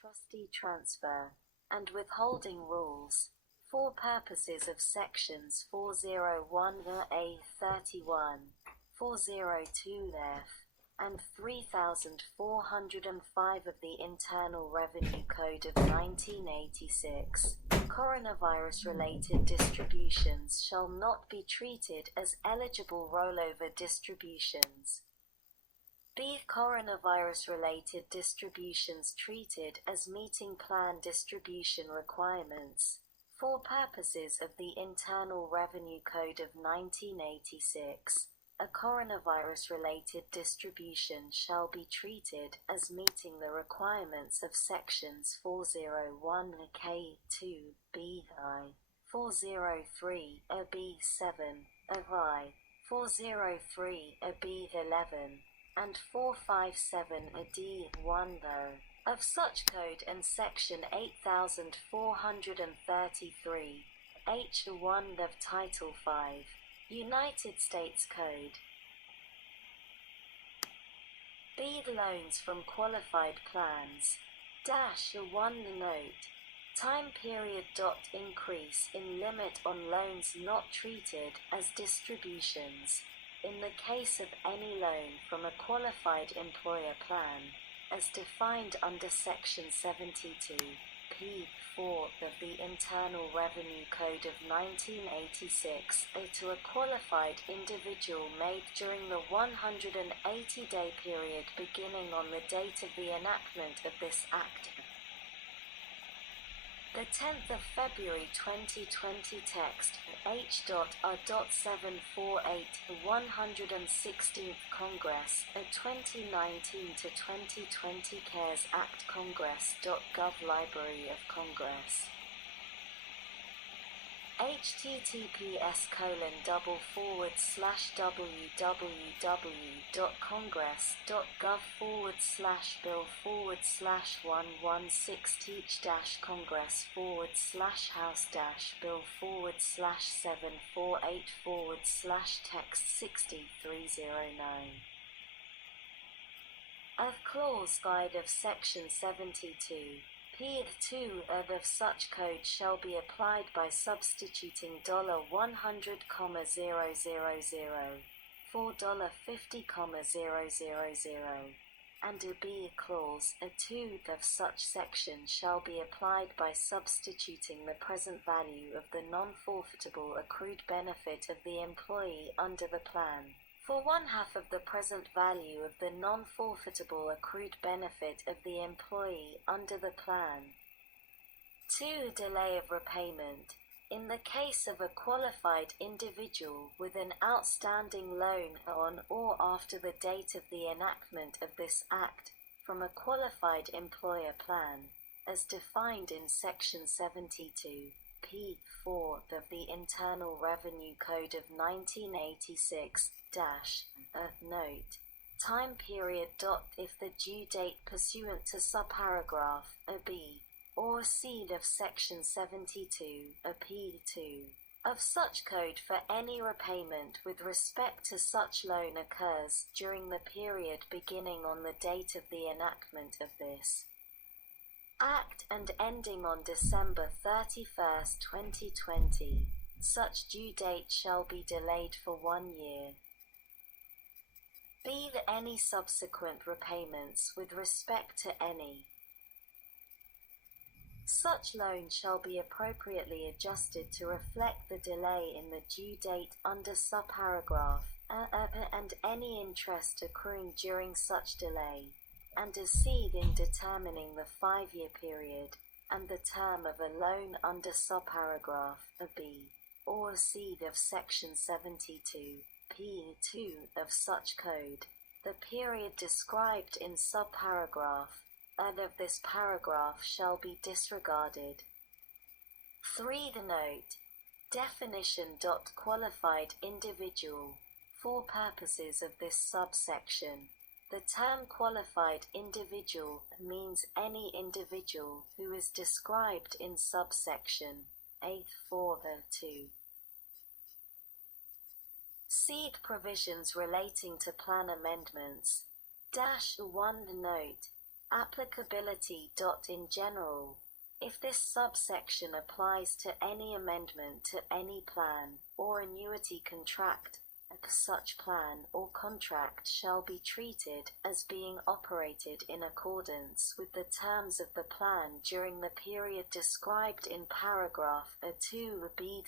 trustee transfer and withholding rules for purposes of sections 401A31, 402F, and 3405 of the Internal Revenue Code of 1986. Coronavirus-related distributions shall not be treated as eligible rollover distributions. Be coronavirus-related distributions treated as meeting plan distribution requirements for purposes of the Internal Revenue Code of 1986. A coronavirus-related distribution shall be treated as meeting the requirements of sections 401K2(b)(I), 403(b)(7) of I, 403(b)(11), and 457(d)(1) of such code, and section 8433 H1 of Title 5 United States Code. B. Loans from qualified plans. -1 Note. Time period. Increase in limit on loans not treated as distributions, in the case of any loan from a qualified employer plan, as defined under Section 72(p)(4) of the Internal Revenue Code of 1986, to a qualified individual made during the 180-day period beginning on the date of the enactment of this Act. The 10th of February 2020 text, H.R.748, 116th Congress, 2019-2020 CARES Act Congress.gov Library of Congress. https://www.congress.gov/bill/116-congress/1/teach-congress/text 6039. Of Clause Guide of Section 72. P2 of such code shall be applied by substituting $100,000 for $50,000, and a B clause, a 2 of such section shall be applied by substituting the present value of the non-forfeitable accrued benefit of the employee under the plan for 1/2 of the present value of the non-forfeitable accrued benefit of the employee under the plan. 2. Delay of repayment. In the case of a qualified individual with an outstanding loan on or after the date of the enactment of this Act, from a qualified employer plan, as defined in Section 72(p)(4) of the Internal Revenue Code of 1986, note. Time period. If the due date pursuant to subparagraph B or C of Section 72 P2 of such code for any repayment with respect to such loan occurs during the period beginning on the date of the enactment of this Act and ending on December 31, 2020, such due date shall be delayed for 1 year. B. Any subsequent repayments with respect to any such loan shall be appropriately adjusted to reflect the delay in the due date under subparagraph and any interest accruing during such delay, and as C in determining the 5-year period and the term of a loan under subparagraph B or C of Section 72 P2 of such code, the period described in subparagraph of this paragraph shall be disregarded. 3. The note. Definition. Qualified individual. For purposes of this subsection, the term qualified individual means any individual who is described in subsection 8.4.2. Seed provisions relating to plan amendments. -1 Note. Applicability. In general, if this subsection applies to any amendment to any plan or annuity contract, such plan or contract shall be treated as being operated in accordance with the terms of the plan during the period described in paragraph A2b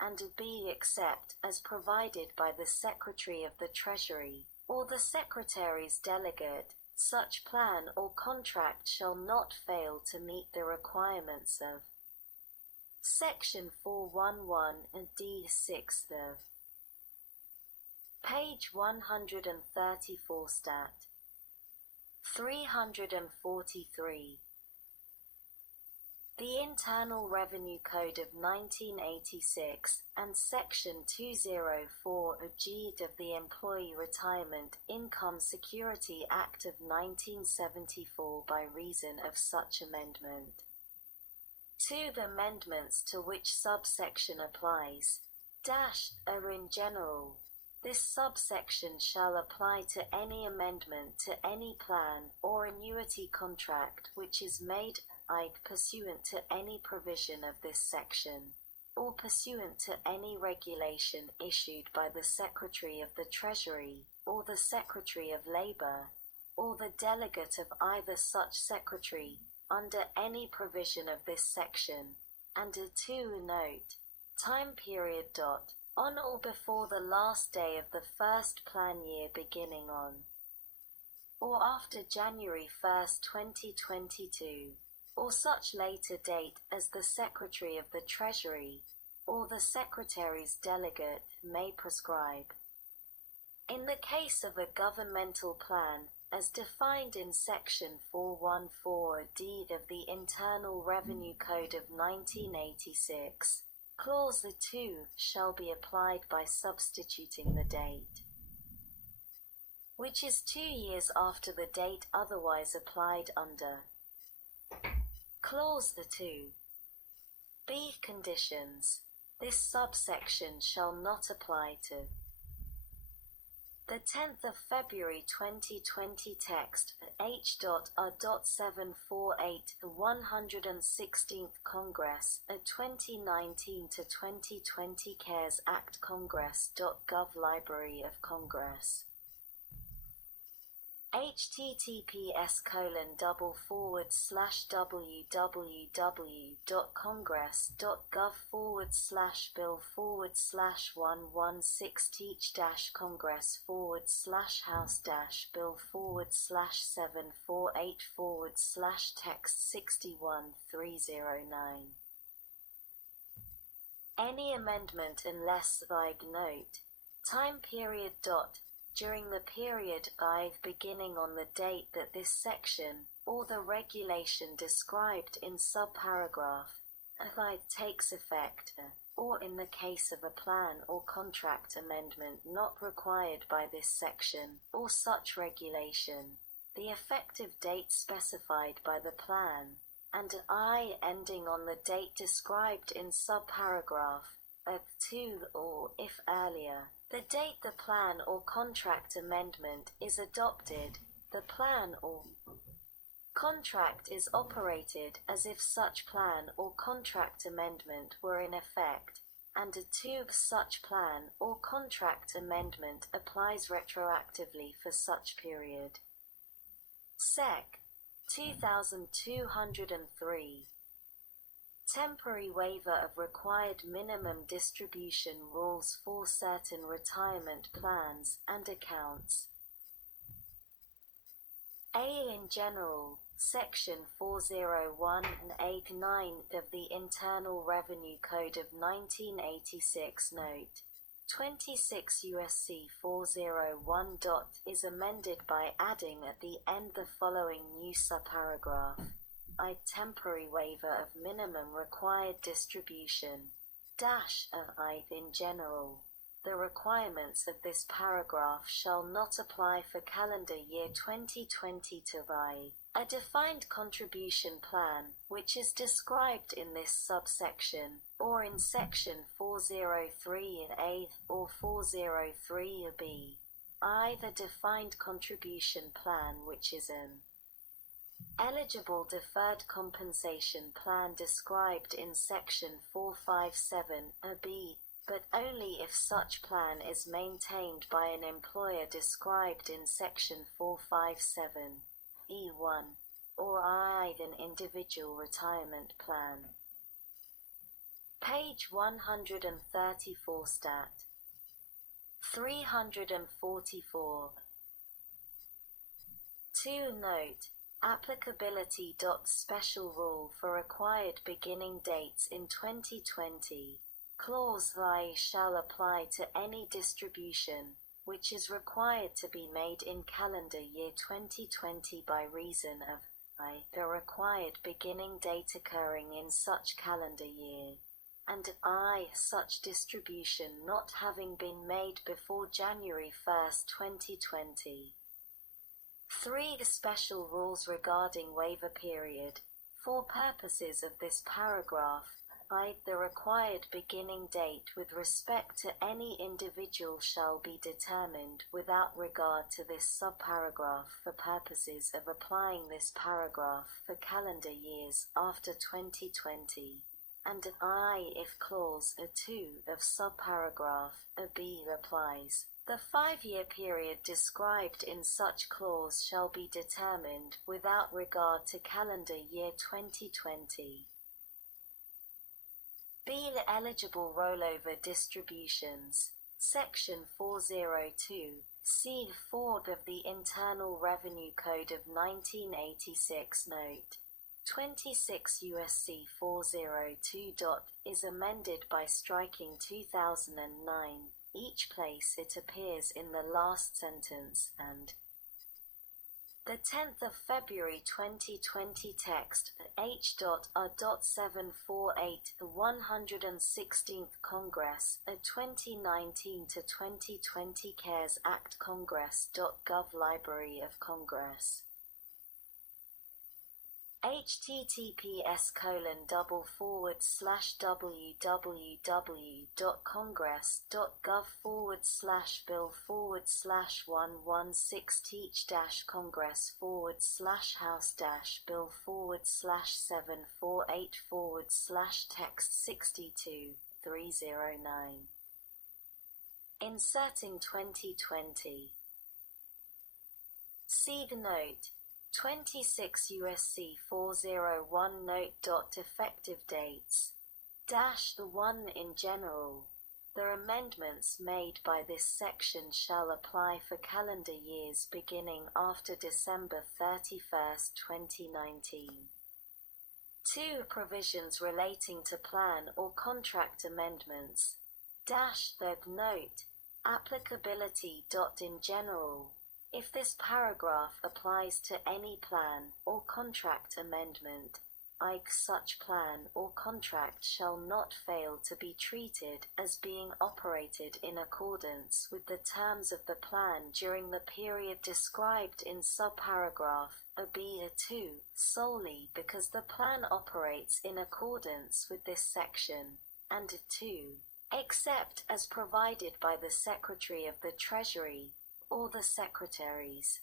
and B except as provided by the Secretary of the Treasury or the Secretary's delegate. Such plan or contract shall not fail to meet the requirements of Section 411 and D6 of page 134 stat. 343. The Internal Revenue Code of 1986 and Section 204G of the Employee Retirement Income Security Act of 1974 by reason of such amendment. 2. The amendments to which subsection applies, are in general. This subsection shall apply to any amendment to any plan or annuity contract which is made pursuant to any provision of this section, or pursuant to any regulation issued by the Secretary of the Treasury, or the Secretary of Labor, or the delegate of either such secretary, under any provision of this section, and a 2 note, time period. On or before the last day of the first plan year beginning on or after January 1st, 2022, or such later date as the Secretary of the Treasury or the Secretary's delegate may prescribe. In the case of a governmental plan, as defined in Section 414D of the Internal Revenue Code of 1986, Clause 2 shall be applied by substituting the date, which is 2 years after the date otherwise applied under Clause 2. B. Conditions. This subsection shall not apply to the 10th of February 2020 text H.A.748 the 116th Congress, a 2019 to 2020 CARES Act Congress.gov Library of Congress. https://www.congress.gov/bill/116-congress/house-bill/748/text 61309. Any amendment unless note, time period. During the period beginning on the date that this section, or the regulation described in subparagraph takes effect, or in the case of a plan or contract amendment not required by this section, or such regulation, the effective date specified by the plan, and ending on the date described in subparagraph 2 or, if earlier, the date the plan or contract amendment is adopted, the plan or contract is operated as if such plan or contract amendment were in effect, and a 2 such plan or contract amendment applies retroactively for such period. Sec. 2203. Temporary waiver of required minimum distribution rules for certain retirement plans and accounts. A. In general, Section 401 and A9 of the Internal Revenue Code of 1986 Note 26 U.S.C. 401. Is amended by adding at the end the following new subparagraph. Temporary waiver of minimum required distribution in general. The requirements of this paragraph shall not apply for calendar year 2020 to a defined contribution plan, which is described in this subsection, or in Section 403A or 403B. The defined contribution plan which is in eligible deferred compensation plan described in Section 457(b), but only if such plan is maintained by an employer described in Section 457(e)(1), or an individual retirement plan. Page 134 Stat. 344. 2. Note. Applicability. Special rule for required beginning dates in 2020. Clause I shall apply to any distribution which is required to be made in calendar year 2020 by reason of I, the required beginning date occurring in such calendar year, and I, such distribution not having been made before January 1st, 2020. 3. The special rules regarding waiver period. For purposes of this paragraph, I, the required beginning date with respect to any individual shall be determined without regard to this subparagraph for purposes of applying this paragraph for calendar years after 2020. And I, if clause A2 of subparagraph B applies, the 5-year period described in such clause shall be determined without regard to calendar year 2020. B. The eligible rollover distributions. Section 402, c. 4 of the Internal Revenue Code of 1986 Note 26 U.S.C. 402. Is amended by striking 2009, each place it appears in the last sentence, and the 10th of February 2020 text, H.R.748, the 116th Congress, 2019 to 2020 CaresAct Congress.gov Library of Congress. https://www.congress.gov/bill/116-congress/text62-309. Inserting 2020. See the note. 26 U.S.C. 401 Note. Effective dates. The 1 in general. The amendments made by this section shall apply for calendar years beginning after December 31st, 2019. 2. Provisions relating to plan or contract amendments. Third note. Applicability. In general. If this paragraph applies to any plan or contract amendment, such plan or contract shall not fail to be treated as being operated in accordance with the terms of the plan during the period described in subparagraph B2 solely because the plan operates in accordance with this section, and 2, except as provided by the Secretary of the Treasury or the Secretaries.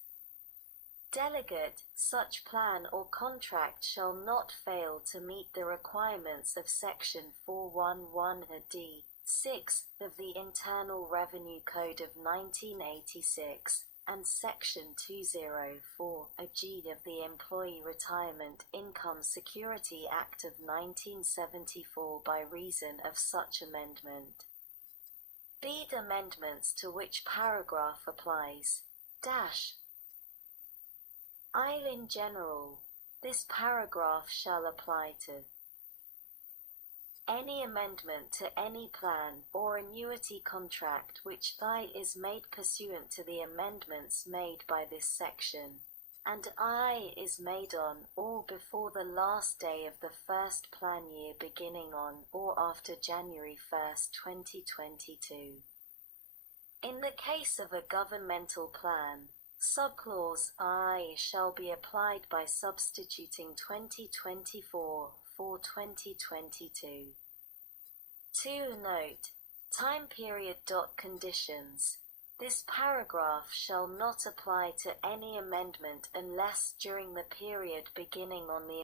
Delegate, such plan or contract shall not fail to meet the requirements of Section 411(d)(6) of the Internal Revenue Code of 1986 and Section 204(g) of the Employee Retirement Income Security Act of 1974 by reason of such amendment. B. The amendments to which paragraph applies. In general, this paragraph shall apply to any amendment to any plan or annuity contract which is made pursuant to the amendments made by this section, and is made on or before the last day of the first plan year beginning on or after January 1st, 2022. In the case of a governmental plan, subclause I shall be applied by substituting 2024 for 2022. 2. Note. Time period. Conditions. This paragraph shall not apply to any amendment unless during the period beginning on the